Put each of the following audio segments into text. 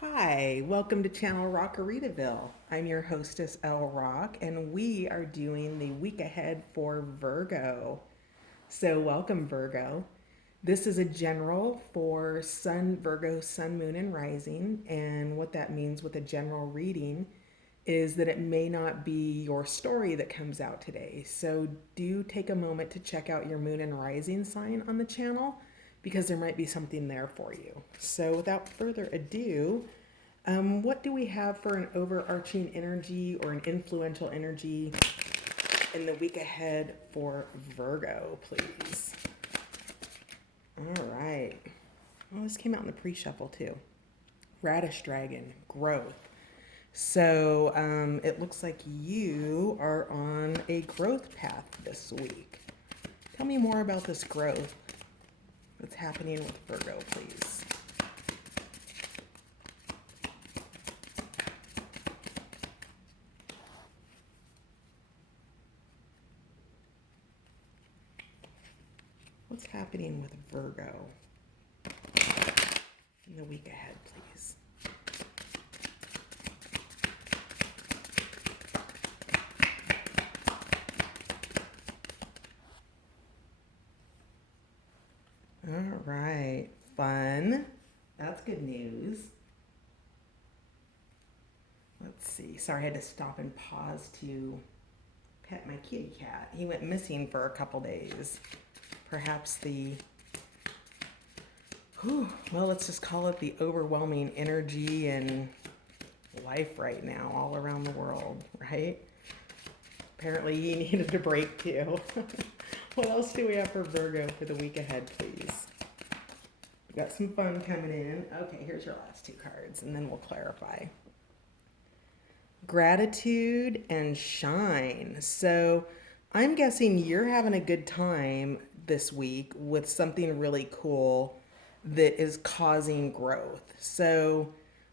Hi, welcome to Channel Rockaritaville. I'm your hostess, El Rock, and we are doing the week ahead for Virgo. So, welcome, Virgo. This is a general for Sun, Virgo, Sun, Moon, and Rising. And what that means with a general reading is that it may not be your story that comes out today. So, do take a moment to check out your Moon and Rising sign on the channel because there might be something there for you. So, without further ado, what do we have for an overarching energy or an influential energy in the week ahead for Virgo, please? All right. Well, this came out in the pre shuffle too. Radish Dragon, growth. So it looks like you are on a growth path this week. Tell me more about this growth that's happening with Virgo, please. What's happening with Virgo in the week ahead, please? All right, fun. That's good news. Let's see. Sorry, I had to stop and pause to pet my kitty cat. He went missing for a couple days. Perhaps well, let's just call it the overwhelming energy and life right now all around the world, right? Apparently, he needed a break too. What else do we have for Virgo for the week ahead, please? We've got some fun coming in. Okay, here's your last two cards, and then we'll clarify. Gratitude and shine. So I'm guessing you're having a good time this week with something really cool that is causing growth. So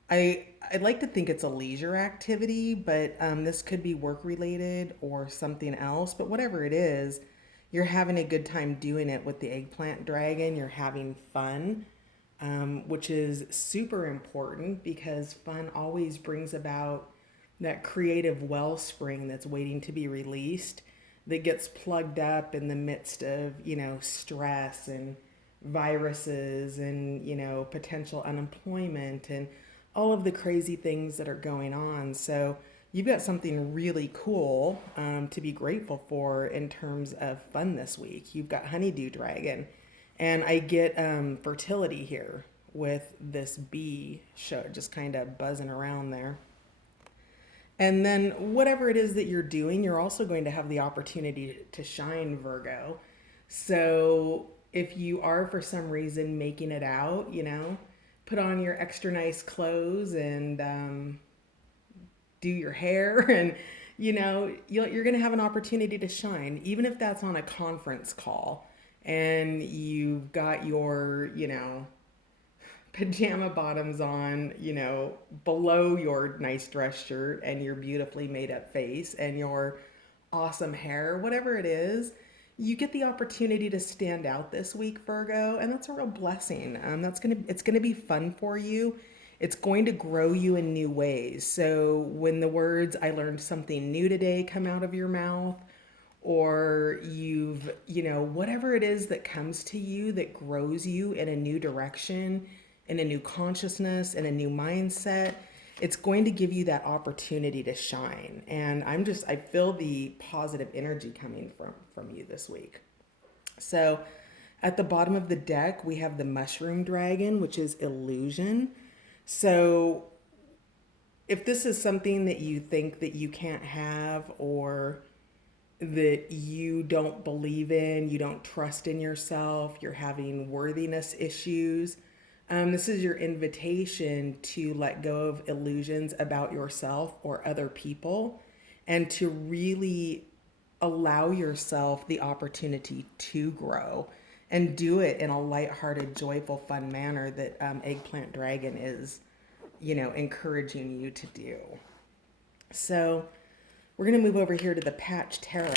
I'd like to think it's a leisure activity, but this could be work related or something else. But whatever it is, you're having a good time doing it with the eggplant dragon. You're having fun, which is super important because fun always brings about that creative wellspring that's waiting to be released that gets plugged up in the midst of, stress and viruses and, potential unemployment and all of the crazy things that are going on. So you've got something really cool to be grateful for in terms of fun this week. You've got Honeydew Dragon, and I get fertility here with this bee show just kind of buzzing around there. And then, whatever it is that you're doing, you're also going to have the opportunity to shine, Virgo. So, if you are for some reason making it out, put on your extra nice clothes and do your hair, and you're going to have an opportunity to shine, even if that's on a conference call and you've got your, pajama bottoms on, below your nice dress shirt and your beautifully made up face and your awesome hair, whatever it is, you get the opportunity to stand out this week, Virgo, and that's a real blessing. It's gonna be fun for you. It's going to grow you in new ways. So when the words "I learned something new today" come out of your mouth, or whatever it is that comes to you that grows you in a new direction, in a new consciousness, in a new mindset, it's going to give you that opportunity to shine. And I feel the positive energy coming from you this week. So at the bottom of the deck, we have the Mushroom Dragon, which is illusion. So if this is something that you think that you can't have, or that you don't believe in, you don't trust in yourself, you're having worthiness issues, this is your invitation to let go of illusions about yourself or other people and to really allow yourself the opportunity to grow and do it in a lighthearted, joyful, fun manner that Eggplant Dragon is, encouraging you to do. So we're going to move over here to the Patch Tarot.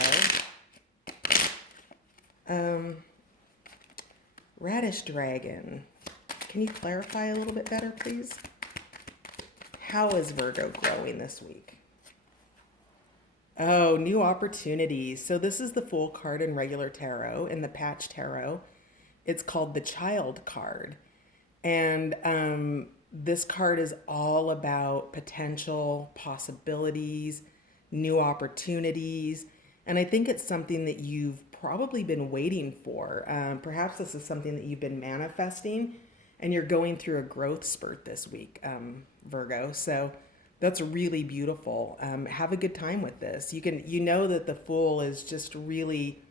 Radish Dragon. Can you clarify a little bit better, please? How is Virgo growing this week? Oh, new opportunities. So this is the Fool card in regular tarot. In the patch tarot, it's called the Child card. And this card is all about potential possibilities, new opportunities. And I think it's something that you've probably been waiting for. Perhaps this is something that you've been manifesting and you're going through a growth spurt this week, Virgo. So that's really beautiful. Have a good time with this. You know that the Fool is just really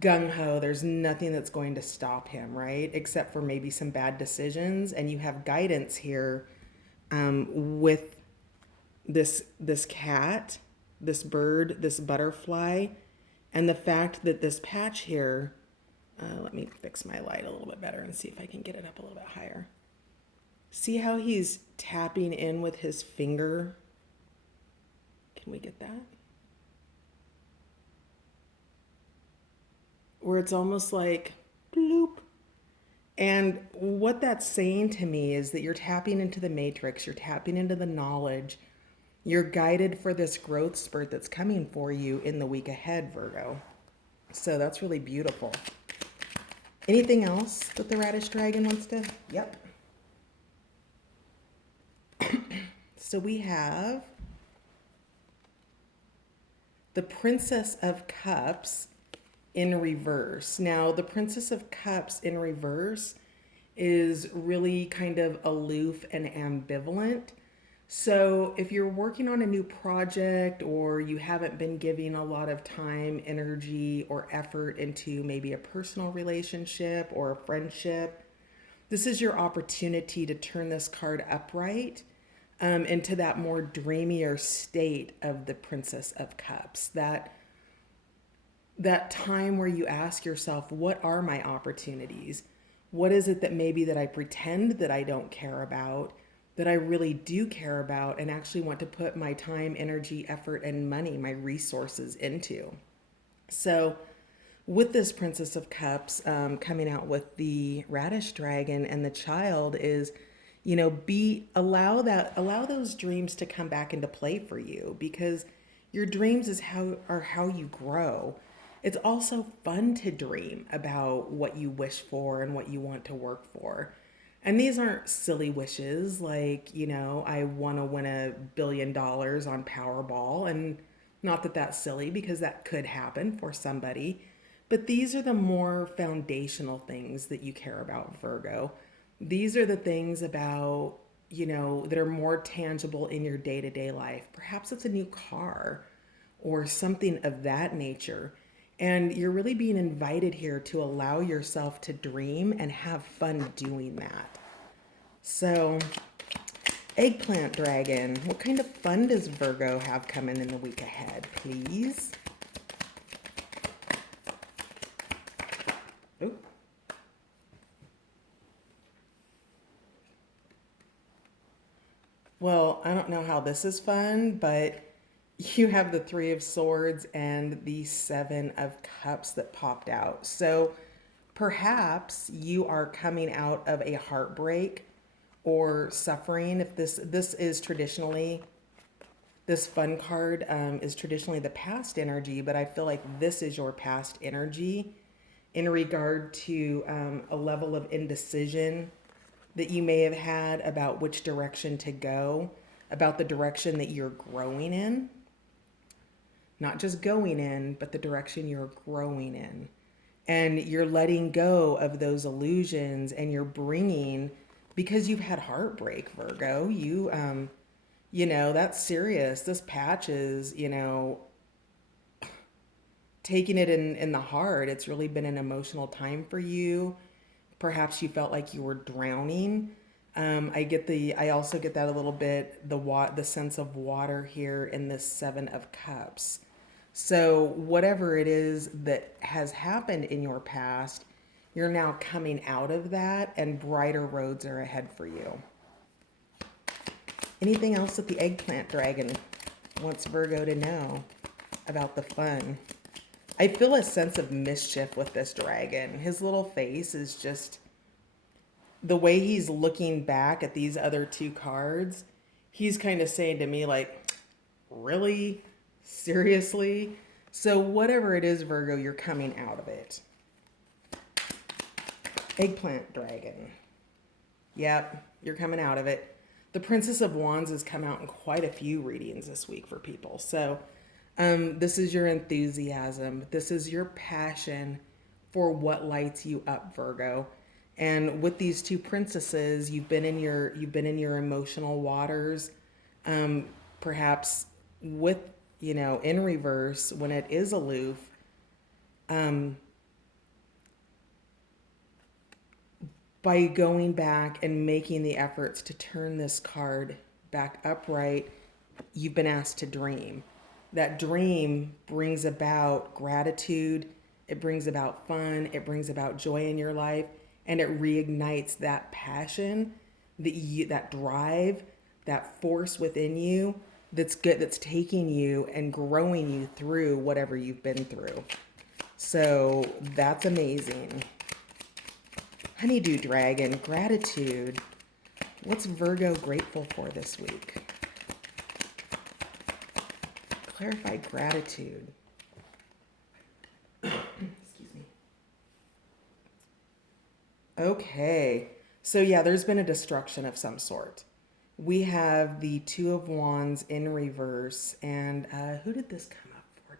gung ho. There's nothing that's going to stop him, right? Except for maybe some bad decisions. And you have guidance here with this cat, this bird, this butterfly, and the fact that this patch here. Let me fix my light a little bit better and see if I can get it up a little bit higher. See how he's tapping in with his finger? Can we get that? Where it's almost like bloop. And what that's saying to me is that you're tapping into the matrix, you're tapping into the knowledge, you're guided for this growth spurt that's coming for you in the week ahead, Virgo. So that's really beautiful. Anything else that the radish dragon wants to? Yep. So we have the Princess of Cups in reverse. Now, the Princess of Cups in reverse is really kind of aloof and ambivalent. So if you're working on a new project or you haven't been giving a lot of time, energy, or effort into maybe a personal relationship or a friendship, this is your opportunity to turn this card upright into that more dreamier state of the Princess of Cups. That time where you ask yourself, what are my opportunities? What is it that maybe that I pretend that I don't care about, that I really do care about and actually want to put my time, energy, effort, and money, my resources into? So with this Princess of Cups coming out with the radish dragon and the child is, allow those dreams to come back into play for you, because your dreams are how you grow. It's also fun to dream about what you wish for and what you want to work for. And these aren't silly wishes like, I want to win $1 billion on Powerball. And not that that's silly, because that could happen for somebody. But these are the more foundational things that you care about, Virgo. These are the things about, that are more tangible in your day-to-day life. Perhaps it's a new car or something of that nature. And you're really being invited here to allow yourself to dream and have fun doing that. So, eggplant dragon, what kind of fun does Virgo have coming in the week ahead, please? Oh. Well, I don't know how this is fun, but you have the Three of Swords and the Seven of Cups that popped out. So perhaps you are coming out of a heartbreak or suffering. If this is traditionally, this fun card is traditionally the past energy, but I feel like this is your past energy in regard to a level of indecision that you may have had about which direction to go, about the direction that you're growing in. Not just going in, but the direction you're growing in. And you're letting go of those illusions and you're bringing, because you've had heartbreak, Virgo, that's serious. This patch is, taking it in the heart. It's really been an emotional time for you. Perhaps you felt like you were drowning. I also get that a little bit, the sense of water here in this Seven of Cups. So whatever it is that has happened in your past, you're now coming out of that and brighter roads are ahead for you. Anything else that the eggplant dragon wants Virgo to know about the fun? I feel a sense of mischief with this dragon. His little face is just the way he's looking back at these other two cards, he's kind of saying to me, like, really? Seriously? So, whatever it is, Virgo, you're coming out of it. Eggplant dragon. Yep, you're coming out of it. The Princess of Wands has come out in quite a few readings this week for people. So, this is your enthusiasm. This is your passion for what lights you up, Virgo. And with these two princesses, you've been in your emotional waters, um, perhaps with in reverse when it is aloof. Um, by going back and making the efforts to turn this card back upright, you've been asked to dream. That dream brings about gratitude, it brings about fun, it brings about joy in your life, and it reignites that passion, that drive, that force within you that's good, that's taking you and growing you through whatever you've been through. So that's amazing. Honeydew Dragon, gratitude. What's Virgo grateful for this week? Clarify gratitude. Excuse me. Okay. So, yeah, there's been a destruction of some sort. We have the Two of Wands in reverse. And who did this come up for?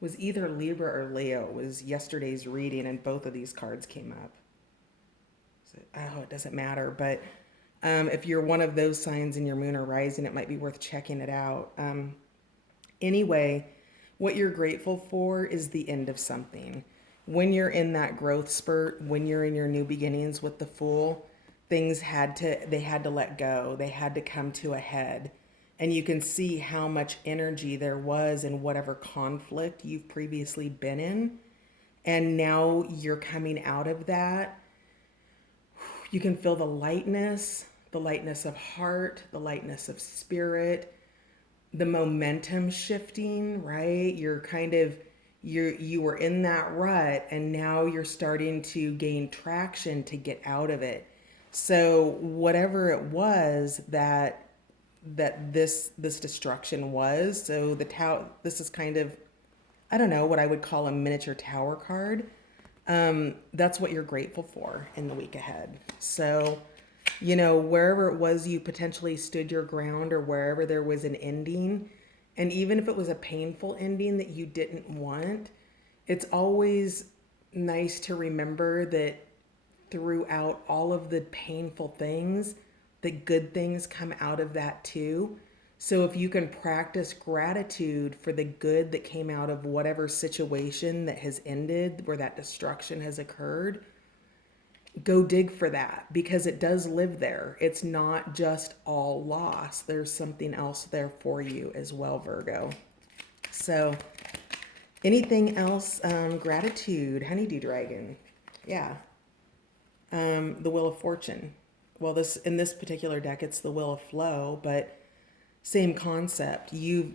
Was either Libra or Leo. It was yesterday's reading, and both of these cards came up. Oh, it doesn't matter. But if you're one of those signs in your moon or rising, it might be worth checking it out. Anyway, what you're grateful for is the end of something. When you're in that growth spurt, when you're in your new beginnings with the Fool, they had to let go. They had to come to a head. And you can see how much energy there was in whatever conflict you've previously been in. And now you're coming out of that. You can feel the lightness of heart, the lightness of spirit, the momentum shifting, right? You were in that rut and now you're starting to gain traction to get out of it. So whatever it was that this destruction was, so this is kind of, I don't know, what I would call a miniature tower card. That's what you're grateful for in the week ahead. So, wherever it was you potentially stood your ground or wherever there was an ending, and even if it was a painful ending that you didn't want, it's always nice to remember that throughout all of the painful things, the good things come out of that too. So if you can practice gratitude for the good that came out of whatever situation that has ended, where that destruction has occurred, go dig for that because it does live there. It's not just all loss. There's something else there for you as well, Virgo. So anything else? Gratitude, Honeydew Dragon. Yeah. The Wheel of Fortune. Well, in this particular deck, it's the Wheel of Flow, but same concept. You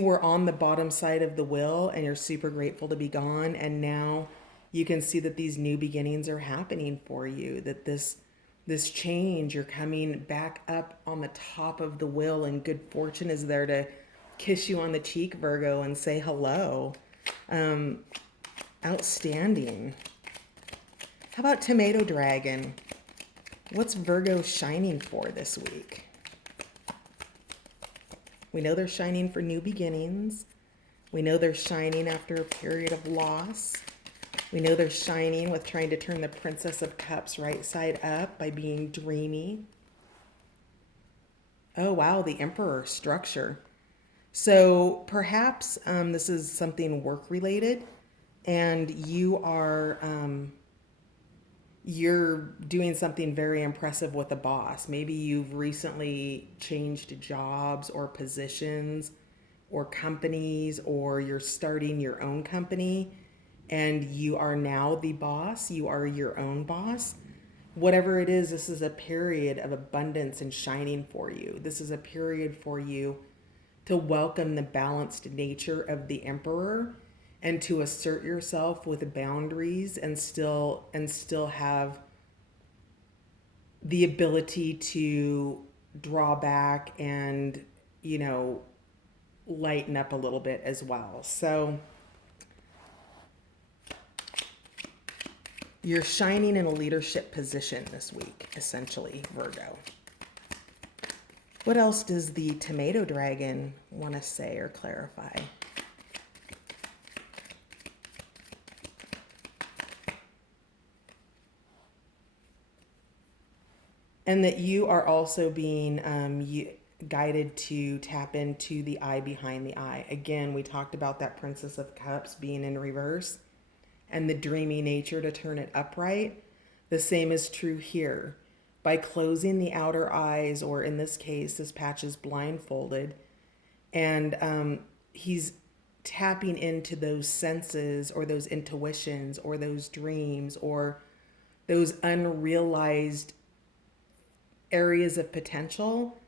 were on the bottom side of the wheel and you're super grateful to be gone, and now you can see that these new beginnings are happening for you, that this change, you're coming back up on the top of the wheel, and good fortune is there to kiss you on the cheek, Virgo, and say hello. Outstanding. How about Tomato Dragon? What's Virgo shining for this week? We know they're shining for new beginnings. We know they're shining after a period of loss. We know they're shining with trying to turn the Princess of Cups right side up by being dreamy. Oh, wow, the Emperor structure. So perhaps this is something work related, and you're doing something very impressive with a boss. Maybe you've recently changed jobs or positions or companies, or you're starting your own company and you are now the boss. You are your own boss. Whatever it is, this is a period of abundance and shining for you. This is a period for you to welcome the balanced nature of the Emperor and to assert yourself with boundaries and still have the ability to draw back and, you know, lighten up a little bit as well. So you're shining in a leadership position this week, essentially, Virgo. What else does the tomato dragon want to say or clarify? And that you are also being guided to tap into the eye behind the eye. Again, we talked about that Princess of Cups being in reverse and the dreamy nature to turn it upright. The same is true here. By closing the outer eyes, or in this case, this patch is blindfolded, and he's tapping into those senses or those intuitions or those dreams or those unrealized areas of potential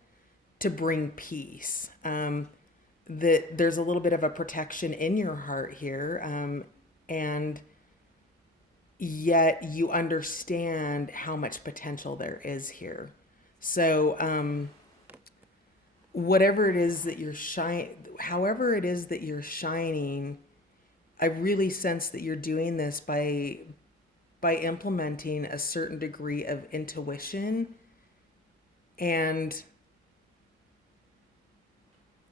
to bring peace. That there's a little bit of a protection in your heart here, and yet you understand how much potential there is here. So, whatever it is that however it is that you're shining, I really sense that you're doing this by implementing a certain degree of intuition. And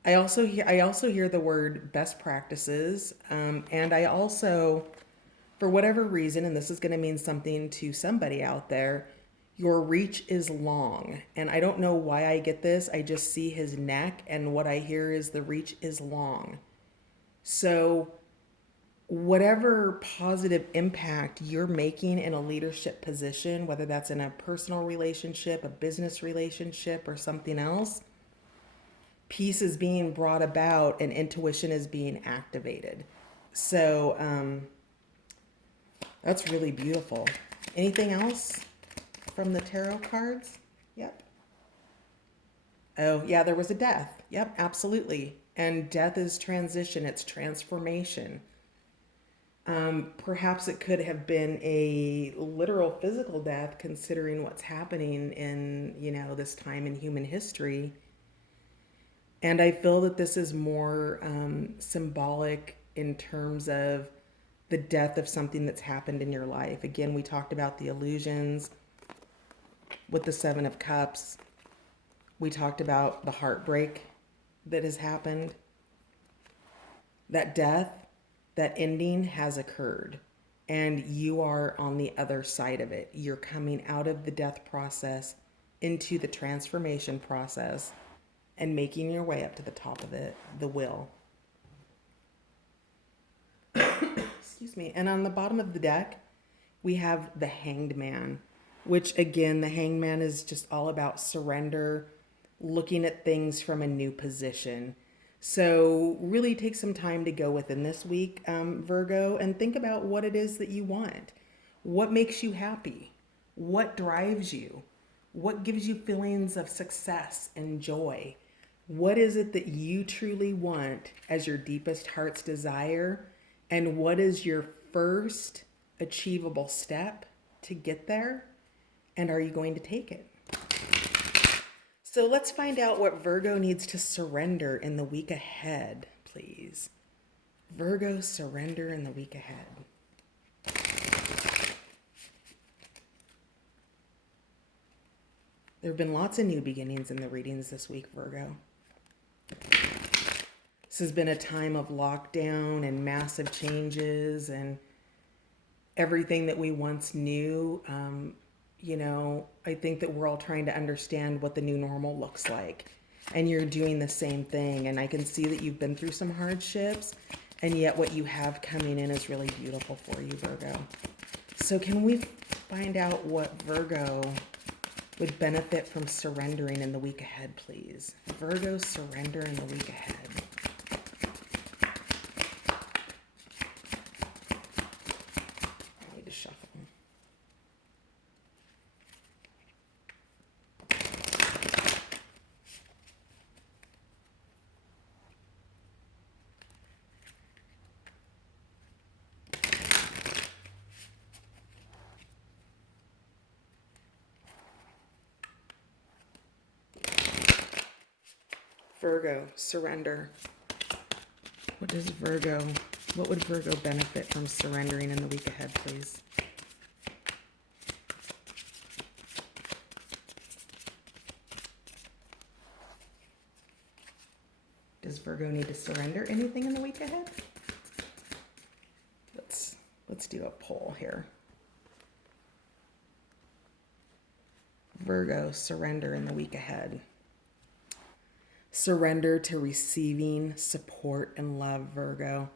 I also hear the word best practices, and I also, for whatever reason, and this is going to mean something to somebody out there, your reach is long. And I don't know why I get this. I just see his neck, and what I hear is the reach is long. So whatever positive impact you're making in a leadership position, whether that's in a personal relationship, a business relationship, or something else, peace is being brought about and intuition is being activated. So that's really beautiful. Anything else from the tarot cards? Yep. Oh, yeah, there was a death. Yep, absolutely. And death is transition, it's transformation. Perhaps it could have been a literal physical death, considering what's happening in, this time in human history. And I feel that this is more symbolic in terms of the death of something that's happened in your life. Again, we talked about the illusions with the Seven of Cups. We talked about the heartbreak that has happened. That death, that ending has occurred, and you are on the other side of it. You're coming out of the death process into the transformation process and making your way up to the top of it, the will. Excuse me. And on the bottom of the deck, we have the Hanged Man, which again, the Hanged Man is just all about surrender, looking at things from a new position. So really take some time to go within this week, Virgo, and think about what it is that you want. What makes you happy? What drives you? What gives you feelings of success and joy? What is it that you truly want as your deepest heart's desire? And what is your first achievable step to get there? And are you going to take it? So let's find out what Virgo needs to surrender in the week ahead, please. Virgo, surrender in the week ahead. There have been lots of new beginnings in the readings this week, Virgo. This has been a time of lockdown and massive changes and everything that we once knew. I think that we're all trying to understand what the new normal looks like. And you're doing the same thing. And I can see that you've been through some hardships, and yet what you have coming in is really beautiful for you, Virgo. So can we find out what Virgo would benefit from surrendering in the week ahead, please? Virgo, surrender in the week ahead. I need to shuffle. Virgo, surrender. What would Virgo benefit from surrendering in the week ahead, please? Does Virgo need to surrender anything in the week ahead? Let's do a poll here. Virgo, surrender in the week ahead. Surrender to receiving support and love, Virgo.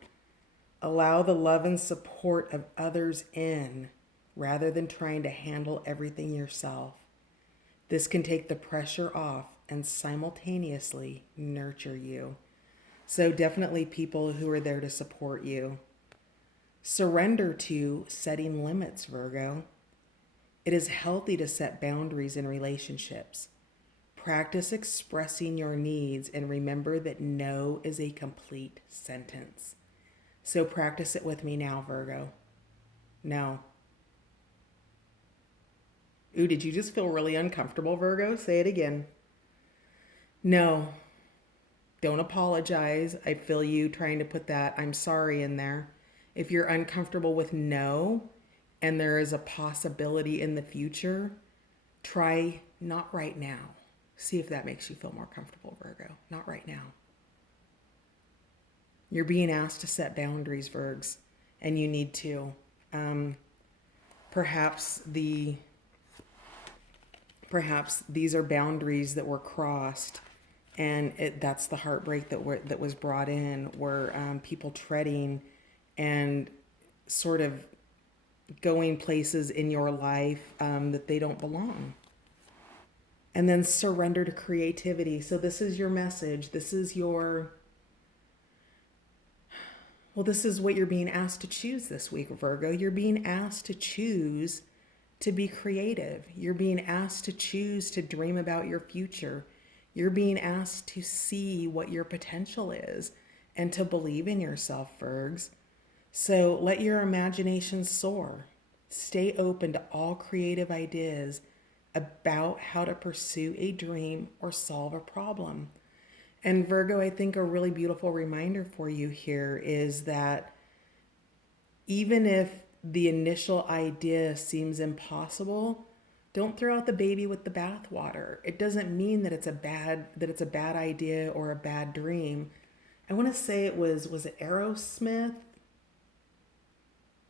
Allow the love and support of others in rather than trying to handle everything yourself. This can take the pressure off and simultaneously nurture you. So definitely people who are there to support you. Surrender to setting limits, Virgo. It is healthy to set boundaries in relationships. Practice expressing your needs and remember that no is a complete sentence. So practice it with me now, Virgo. No. Ooh, did you just feel really uncomfortable, Virgo? Say it again. No. Don't apologize. I feel you trying to put that I'm sorry in there. If you're uncomfortable with no, and there is a possibility in the future, try not right now. See if that makes you feel more comfortable, Virgo. Not right now. You're being asked to set boundaries, Virgs, and you need to. Perhaps these are boundaries that were crossed, and that's the heartbreak that was brought in, where people treading and sort of going places in your life that they don't belong. And then surrender to creativity. So this is your message. This is what you're being asked to choose this week, Virgo. You're being asked to choose to be creative. You're being asked to choose to dream about your future. You're being asked to see what your potential is and to believe in yourself, Virgs. So let your imagination soar. Stay open to all creative ideas about how to pursue a dream or solve a problem. And Virgo, I think a really beautiful reminder for you here is that even if the initial idea seems impossible, don't throw out the baby with the bathwater. It doesn't mean that it's a bad idea or a bad dream. I want to say it was it Aerosmith?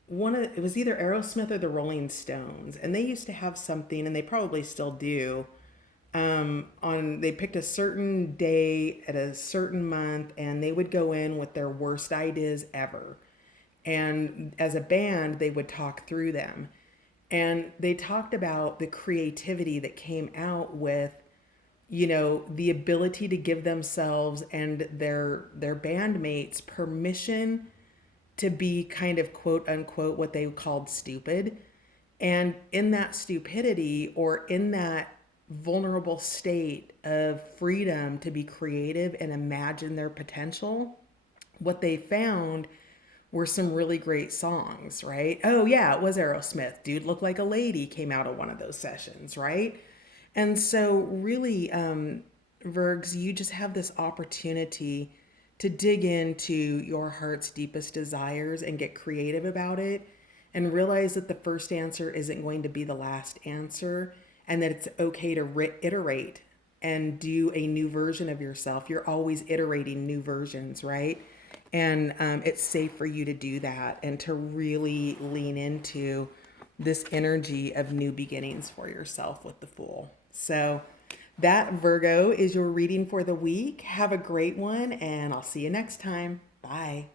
It was either Aerosmith or the Rolling Stones, and they used to have something, and they probably still do. They picked a certain day at a certain month, and they would go in with their worst ideas ever. And as a band, they would talk through them. And they talked about the creativity that came out with, the ability to give themselves and their bandmates permission to be kind of quote unquote what they called stupid. And in that stupidity, or in that vulnerable state of freedom to be creative and imagine their potential, what they found were some really great songs, right? Oh yeah, it was Aerosmith. Dude Looked Like a Lady came out of one of those sessions, right? And so really, Virgs, you just have this opportunity to dig into your heart's deepest desires and get creative about it, and realize that the first answer isn't going to be the last answer, and that it's okay to iterate and do a new version of yourself. You're always iterating new versions, right? And it's safe for you to do that and to really lean into this energy of new beginnings for yourself with the Fool. So that, Virgo, is your reading for the week. Have a great one, and I'll see you next time. Bye.